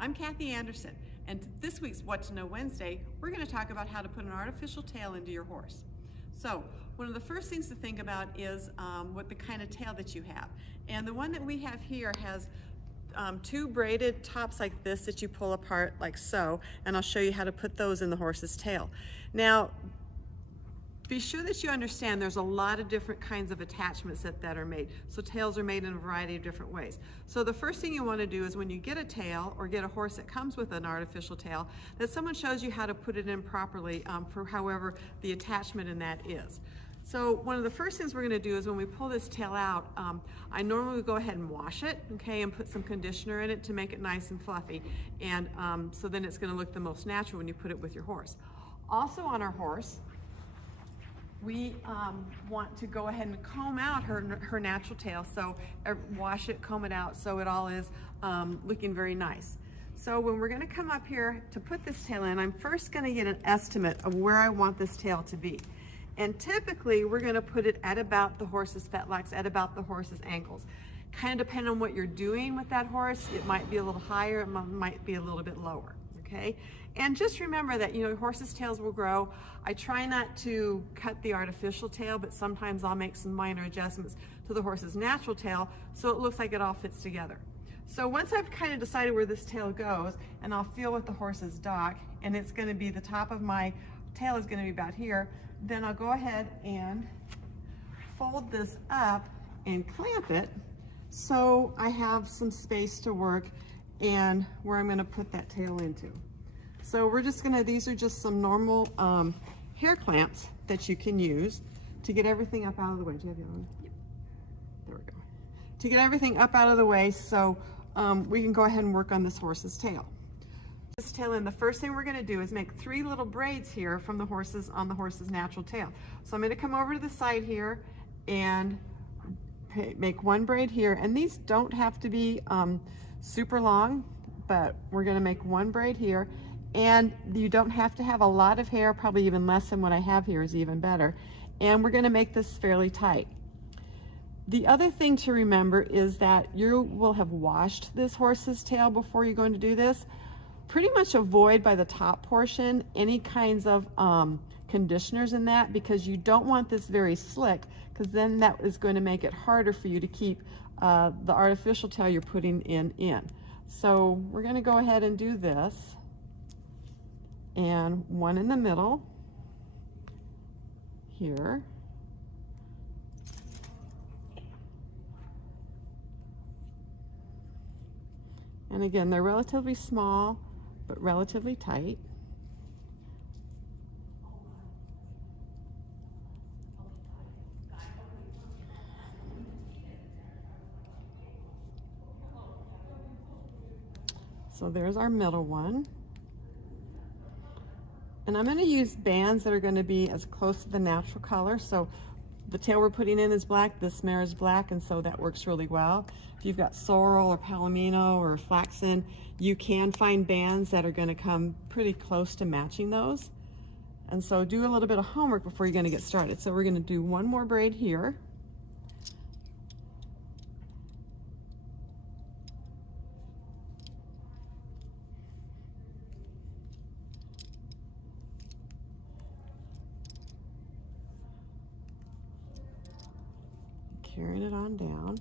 I'm Kathy Anderson, and this week's What to Know Wednesday, we're going to talk about how to put an artificial tail into your horse. So, one of the first things to think about is what the kind of tail that you have. And the one that we have here has two braided tops like this that you pull apart like so, and I'll show you how to put those in the horse's tail. Now, be sure that you understand there's a lot of different kinds of attachments that are made. So tails are made in a variety of different ways. So the first thing you want to do is when you get a tail or get a horse that comes with an artificial tail, that someone shows you how to put it in properly for however the attachment in that is. So one of the first things we're going to do is when we pull this tail out, I normally would go ahead and wash it, okay, and put some conditioner in it to make it nice and fluffy. And so then it's going to look the most natural when you put it with your horse. Also on our horse, we want to go ahead and comb out her natural tail. So wash it, comb it out so it all is looking very nice. So when we're going to come up here to put this tail in, I'm first going to get an estimate of where I want this tail to be. And typically we're going to put it at about the horse's fetlocks, at about the horse's ankles. Kind of depending on what you're doing with that horse, it might be a little higher, it might be a little bit lower. Okay, and just remember that, you know, horses' tails will grow. I try not to cut the artificial tail, but sometimes I'll make some minor adjustments to the horse's natural tail so it looks like it all fits together. So once I've kind of decided where this tail goes, and I'll feel with the horse's dock, and it's going to be the top of my tail is going to be about here, then I'll go ahead and fold this up and clamp it so I have some space to work and where I'm going to put that tail into. So we're just going to, these are just some normal hair clamps that you can use to get everything up out of the way. Do you have your own? Yep. There we go. To get everything up out of the way so we can go ahead and work on this horse's tail. This tail in, the first thing we're going to do is make 3 little braids here from the horse's, on the horse's natural tail. So I'm going to come over to the side here and make 1 braid here, and these don't have to be super long, but we're going to make 1 braid here, and you don't have to have a lot of hair, probably even less than what I have here is even better, and we're going to make this fairly tight. The other thing to remember is that you will have washed this horse's tail before you're going to do this. Pretty much avoid by the top portion any kinds of conditioners in that, because you don't want this very slick, because then that is going to make it harder for you to keep the artificial tail you're putting in. So we're going to go ahead and do this, and 1 in the middle here, and again they're relatively small but relatively tight. So there's our middle one. And I'm going to use bands that are going to be as close to the natural color. So the tail we're putting in is black, this mare is black, and so that works really well. If you've got sorrel or palomino or flaxen, you can find bands that are going to come pretty close to matching those. And so do a little bit of homework before you're going to get started. So we're going to do 1 more braid here. Carrying it on down.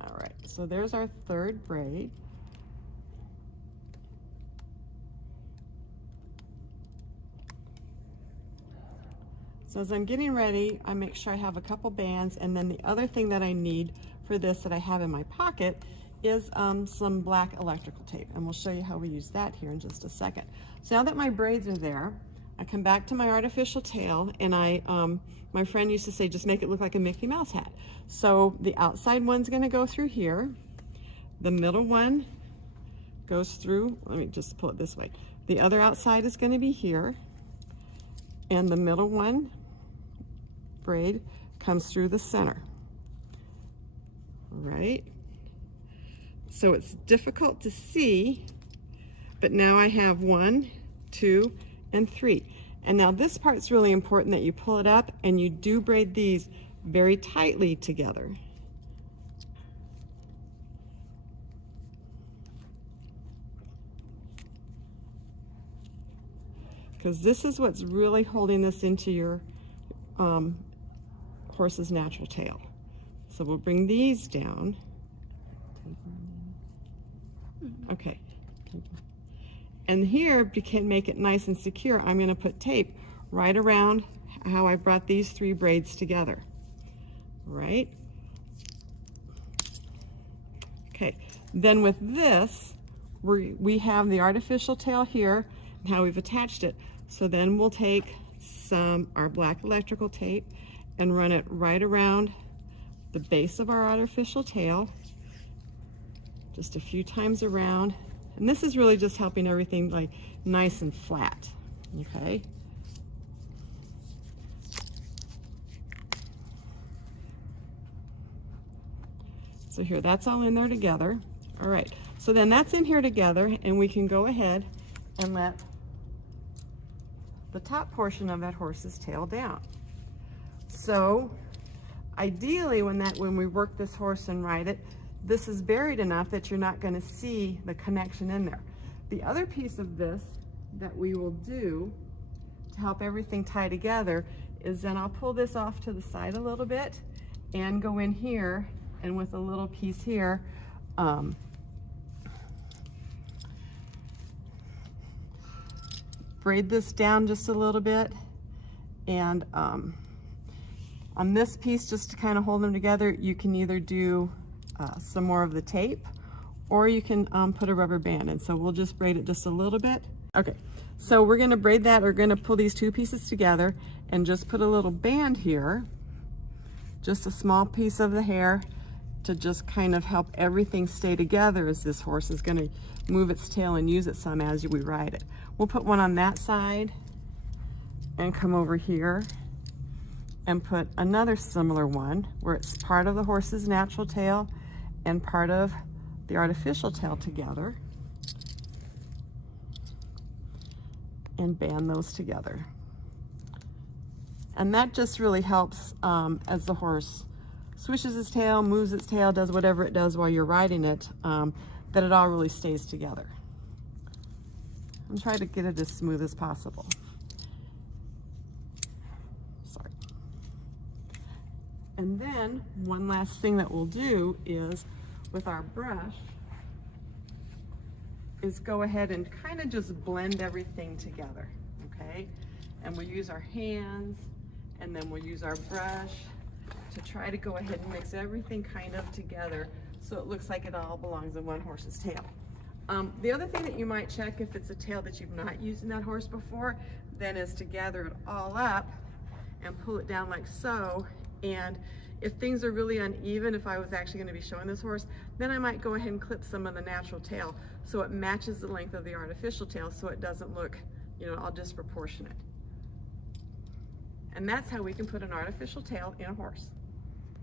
All right, so there's our 3rd braid. So as I'm getting ready, I make sure I have a couple bands, and then the other thing that I need for this that I have in my pocket is some black electrical tape, and we'll show you how we use that here in just a second. So now that my braids are there, I come back to my artificial tail, and my friend used to say, just make it look like a Mickey Mouse hat. So the outside one's going to go through here, the middle one goes through, let me just pull it this way, the other outside is going to be here, and the middle one braid comes through the center. All right. So it's difficult to see, but now I have 1, 2, and 3. And now this part's really important, that you pull it up and you do braid these very tightly together. Because this is what's really holding this into your horse's natural tail. So we'll bring these down. Okay. And here, to make it nice and secure, I'm going to put tape right around how I brought these 3 braids together. Right? Okay. Then with this, we have the artificial tail here and how we've attached it. So then we'll take our black electrical tape and run it right around the base of our artificial tail, just a few times around. And this is really just helping everything like nice and flat, okay? So here, that's all in there together. All right, so then that's in here together, and we can go ahead and let the top portion of that horse's tail down. So ideally, when we work this horse and ride it, this is buried enough that you're not going to see the connection in there. The other piece of this that we will do to help everything tie together is then I'll pull this off to the side a little bit and go in here, and with a little piece here, braid this down just a little bit, and on this piece, just to kind of hold them together, you can either do some more of the tape, or you can put a rubber band in. So we'll just braid it just a little bit. Okay, so we're going to braid that, or going to pull these 2 pieces together and just put a little band here, just a small piece of the hair, to just kind of help everything stay together as this horse is going to move its tail and use it some as we ride it. We'll put one on that side and come over here and put another similar one where it's part of the horse's natural tail and part of the artificial tail together, and band those together. And that just really helps as the horse swishes its tail, moves its tail, does whatever it does while you're riding it, that it all really stays together. I'm trying to get it as smooth as possible. Sorry. And then one last thing that we'll do is with our brush is go ahead and kind of just blend everything together, okay? And we'll use our hands, and then we'll use our brush to try to go ahead and mix everything kind of together so it looks like it all belongs in one horse's tail. The other thing that you might check if it's a tail that you've not used in that horse before, then is to gather it all up and pull it down like so. And if things are really uneven, if I was actually going to be showing this horse, then I might go ahead and clip some of the natural tail so it matches the length of the artificial tail, so it doesn't look, you know, all disproportionate. And that's how we can put an artificial tail in a horse.